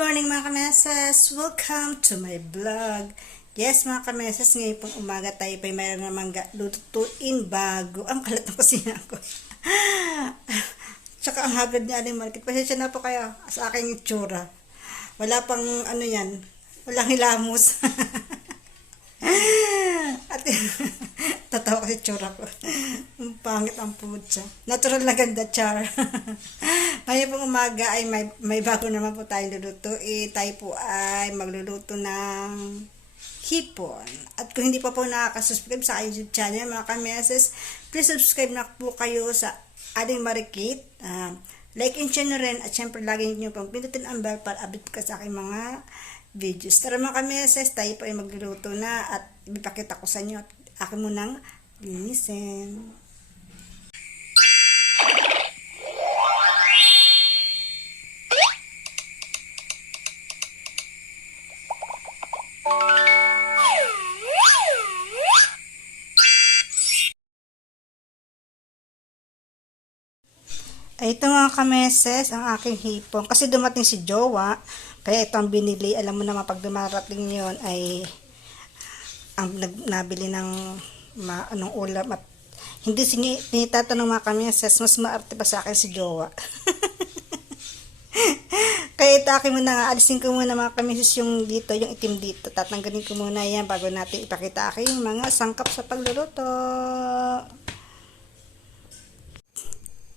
Morning mga kamesas! Welcome to my vlog. Yes mga kamesas, ngayon pong umaga tayo pa mayroon namang lutuin bago ang kalat ng kusina ko. Tsaka ang hagad niya Aling Marikit. Pasensya na po kayo sa aking itsura. Wala pang ano yan, walang hilamos. At tatawa kasi tsura ko. Ang pangit ang putsa. Natural na ganda, char. Ngayon pong umaga ay may bago naman po tayong lulutuin. Tayo po ay magluluto ng hipon. At kung hindi pa po nakaka-subscribe sa YouTube channel, mga kameses, please subscribe na po kayo sa Aling Marikit. Like and share na rin. At syempre, lagi nyo pang pindutin ang bell para update ka sa aking mga videos. Tara mga kameses, tayo po ay magluluto na at ipapakita ko sa inyo at akin munang linisin. Ay, ito mga kameses, ang aking hipon. Kasi dumating si Jowa, kaya ito ang binili. Alam mo naman, pag dumarating yon ay ang nabili ng anong ulam. At hindi tinitatanong mga kameses, mas maarte pa sa akin si Jowa. Kaya ito akin muna, alisin ko muna mga kameses yung dito, yung itim dito. Tatanggalin ko muna yan bago natin ipakita aking mga sangkap sa pagluluto.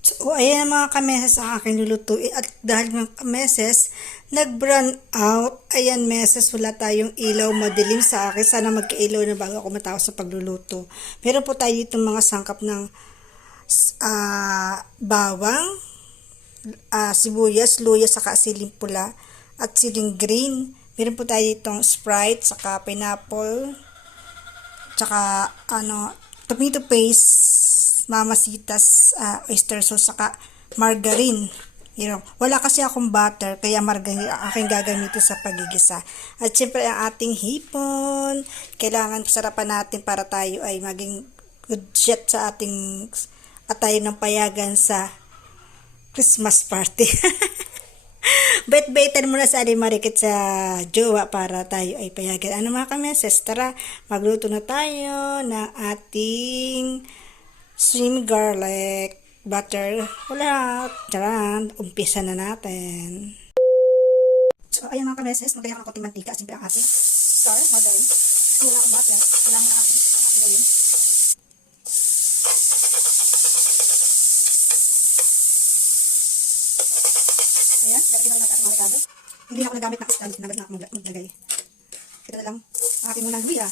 So, ayan ang mga kameses ang aking lulutuin. At dahil mga kameses, nag-brown out. Ayan meses, wala tayong ilaw, madilim sa akin. Sana magka-ilaw na bago ako matapos sa pagluluto. Meron po tayo dito mga sangkap ng bawang, sibuyas, luya, saka siling pula, at siling green. Meron po tayo ditong Sprite, saka pineapple, saka tomato paste, Mamasitas, oyster sauce, saka margarine. Wala kasi akong butter, kaya margarine aking gagamitin sa pagigisa. At syempre ang ating hipon, kailangan sarapan natin para tayo ay maging good shot sa ating atayo ng payagan sa Christmas party. Bet-betan muna sa Aling Marikit sa Jowa para tayo ay payagan. Ano mga kameses, tara, magluto na tayo ng ating shrimp garlic butter. Wala, charan, umpisa na natin. So, ayan mga kameses, magkaya ako ng konting mantika. Siyempre ang ating margarine. Kasi wala akong butter. Kailangan na ating gawin. Ayan, meron na lang natin ating mga regalo. Hindi na ako nagamit ng stand. Nagad na ako maglagay. Ito na lang ang ating munang luya.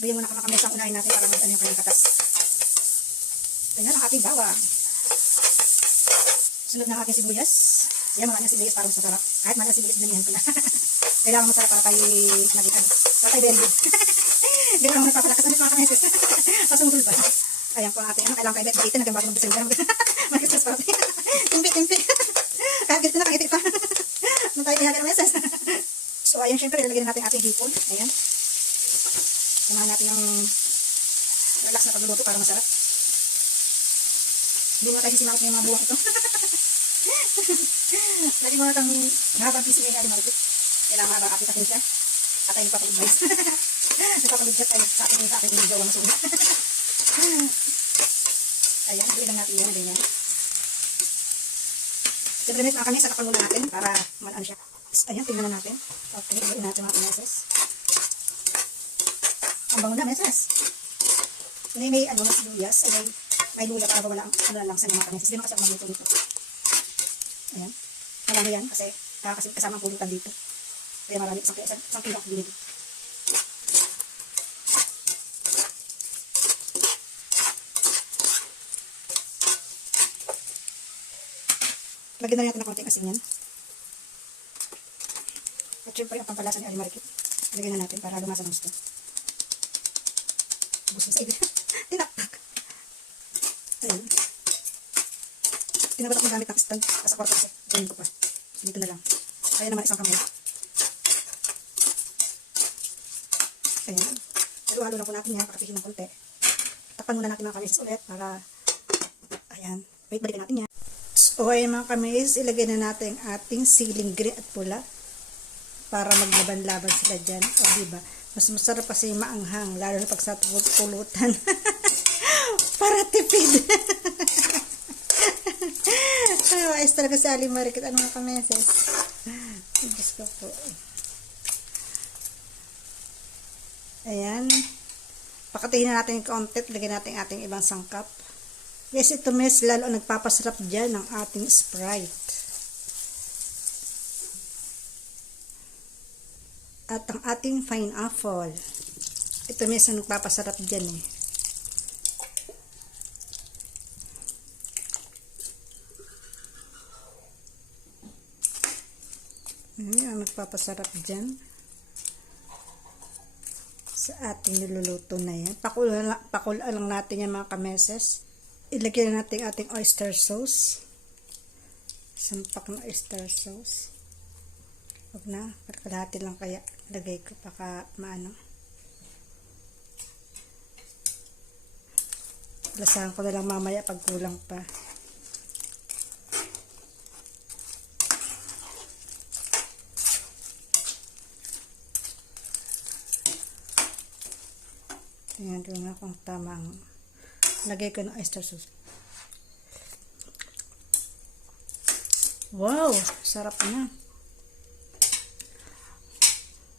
Luya muna mga kameses ang unahin natin para mag-ano yung kanyang katas. Ayan ang ating bawang. Sunod na ang ating sibuyas. Ayan, mga ating sibuyas para masarap. Kahit mga sibuyas damihan ko na. Kailangan masarap para tayo naging para tayo very good. Hindi mo naman nagpapalakas ang mga kameses. Pasungkul ba? Ayan po ang ating kailangan kayo bet-betan hanggang bago mag-desal ka. Mag-Christmas party. Timpi. Kahit gusto na kangiti pa. Nung tayo ihaga ng meses. So ayan, syempre ilalagay natin ating hipon. Ayan. Samahan natin yung relax na pagluluto para masarap. Hindi mo tayo sisimangit yung mga buwang ito. Lagi mo na itong mahabang piso ngayon Aling Marikit. Kailangan mahabang ating takin siya. At tayo nagpapaludbay. Nagpapaludbay tayo sa ating jowa na sulit. Ayan, hindi lang natin yan. Ganyan. Siyempre mga kami, sakapal muna natin para malaan siya. Ayan, tingnan na natin. Okay, gawin natin mga meses. Ang bango na meses. May na sibuyas. May luya para wala ang lang sa mga kameses. Hindi mo kasi ako magluto dito. Ayan. Marami yan kasi kasama ang pulutan dito. Kaya marami. Isang kilo ako binili. Lagyan na natin ng konting asin yan. At syempre ang pampalasa ni Aling Marikit. Lagyan na natin para lumasa ng gusto. Gusto sa ibig. Tinaktak. Ayan. Tinabatak magamit ng stand. Sa kwarto kasi. Gawin ko pa. Dito na lang. Kaya naman isang kamay. Ayan. Halo-halo lang po natin yan. Pakapihin ng konti. Takpan muna natin mga kameses ulit para ayan. Wait, balikan natin yan. So, ayan mga kameses. Ilagay na natin ang ating siling green at pula. para maglaban-laban sila dyan. O, diba? Mas masarap kasi maanghang, lalo na pag sa pulutan. Para tipid. Ay, ayos talaga si Aling Marikit. Ano nga kameses? Diyos ko po. Ayan. Pakatihin na natin yung konti. Lagyan natin ating ibang sangkap. Yes, ito mes, lalo nagpapasarap dyan ng ating Sprite. At ang ating pineapple. Ito mes, ang nagpapasarap dyan eh. Ang nagpapasarap dyan sa ating niluluto na yan. Pakulaan lang natin yan mga kameses. Ilagyan na natin ating oyster sauce. Sampak na oyster sauce. Huwag na, kalahati lang kaya lagay ko baka maano. Lasahan ko na lang mamaya pag kulang pa. Tingnan ko na kung tamang lagay ko ng oyster sauce. Wow! Sarap na.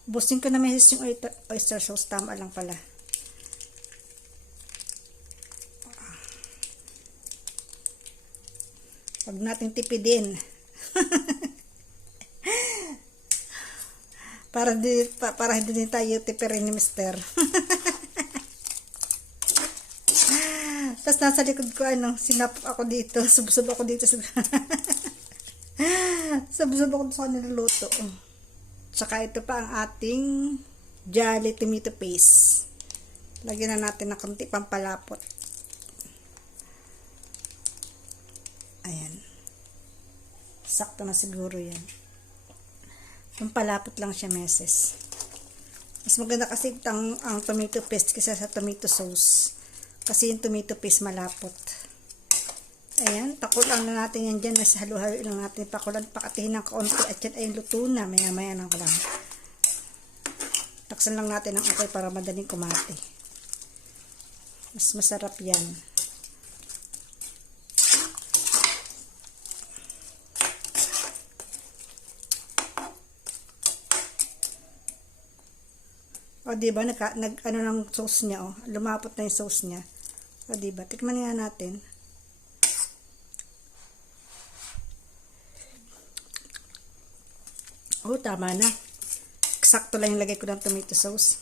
Busin ko na may yung oyster sauce. Tama lang pala. Huwag natin tipidin. para hindi din tayo tipirin ni Mister. Tapos nasa likod ko sinapok ako dito, subsob ako dito subsob ako sa niluluto. Tsaka ito pa ang ating Jolly tomato paste. Lagyan na natin ng konti pampalapot. Ayan. Sakto na siguro yan. Pampalapot lang siya meses. Mas maganda kasi ang tomato paste kaysa sa tomato sauce. Kasi yung tomato paste malapot. Ayan, pakulang na natin yan dyan. Mas halo-halo lang natin. Pakatihin ng kaunti at yan ay luto na. Maya-maya lang lang. Taksan lang natin ang apoy para madaling kumati. Mas masarap yan. O, diba? Ano ng sauce niya, o. Lumapot na yung sauce niya. O, diba? Tikman nga natin. Oh, tama na. Eksakto lang yung lagay ko ng tomato sauce.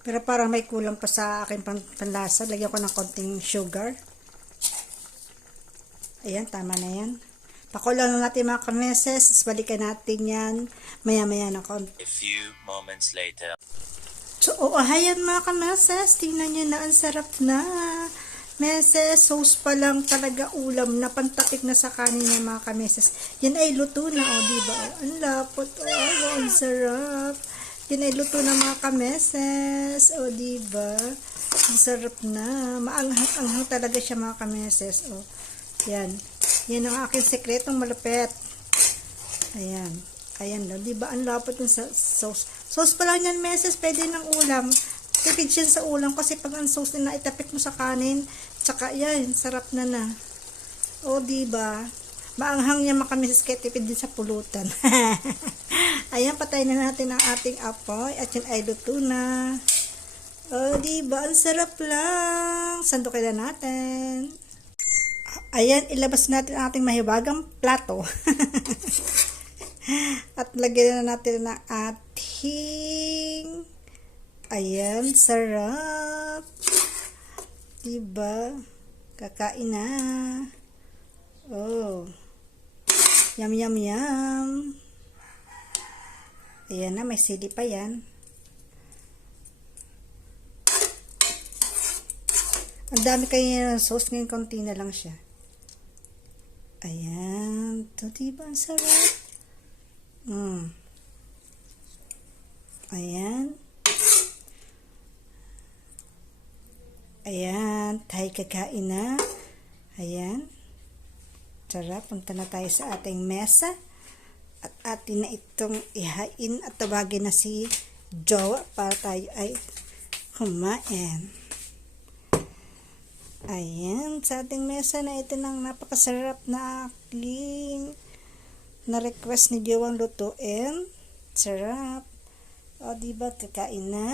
Pero parang may kulang pa sa akin panlasa. Lagyan ko ng konting sugar. Ayan, tama na yan. Pakulang na natin mga kameses. Balikan natin yan. Maya-maya na konti. A few moments later. So, ayan mga kameses. Tingnan nyo na, ang sarap na. Meses, sauce pa lang talaga ulam na pantatik na sa kanin niya mga kameses. Yan ay luto na, o diba? Ang lapot, ang sarap. Yan ay luto na mga kameses, o diba? Ang sarap na. Maanghang talaga siya mga kameses, o. Yan. Yan ang aking sekretong malapit. Ayan. Ayan lang, diba? Ang lapot ng sauce. Sauce pa lang yan meses, pwede ng ulam. Tipid siya sa ulam kasi pag ang sauce na itapik mo sa kanin, tsaka yan, sarap na na. O, diba? Maanghang niya makamisis kaya tipid din sa pulutan. Ayan, patay na natin ang ating apoy at yun ay luto na. O, diba? Ang sarap lang. Sandukin na natin. Ayan, ilabas natin ang ating mahiwagang plato. At lagyan na natin ng ating ayan, sarap. Diba? Kakain na. Oh. Yum, yum, yum. Ayan na, may sili pa yan. Ang dami kayo ng sauce, ngayon konti na lang siya. Ayan. Ito, diba? Ang sarap. Ayan. Ayan, tayo kakain na. Ayan. Sarap, punta na tayo sa ating mesa. At atin na itong ihain at tawagin na si jowa para tayo ay kumain. Ayan, sa ating mesa na ito ng napakasarap na aking na-request ni jowang lutuin. Sarap. O, diba, kakain na.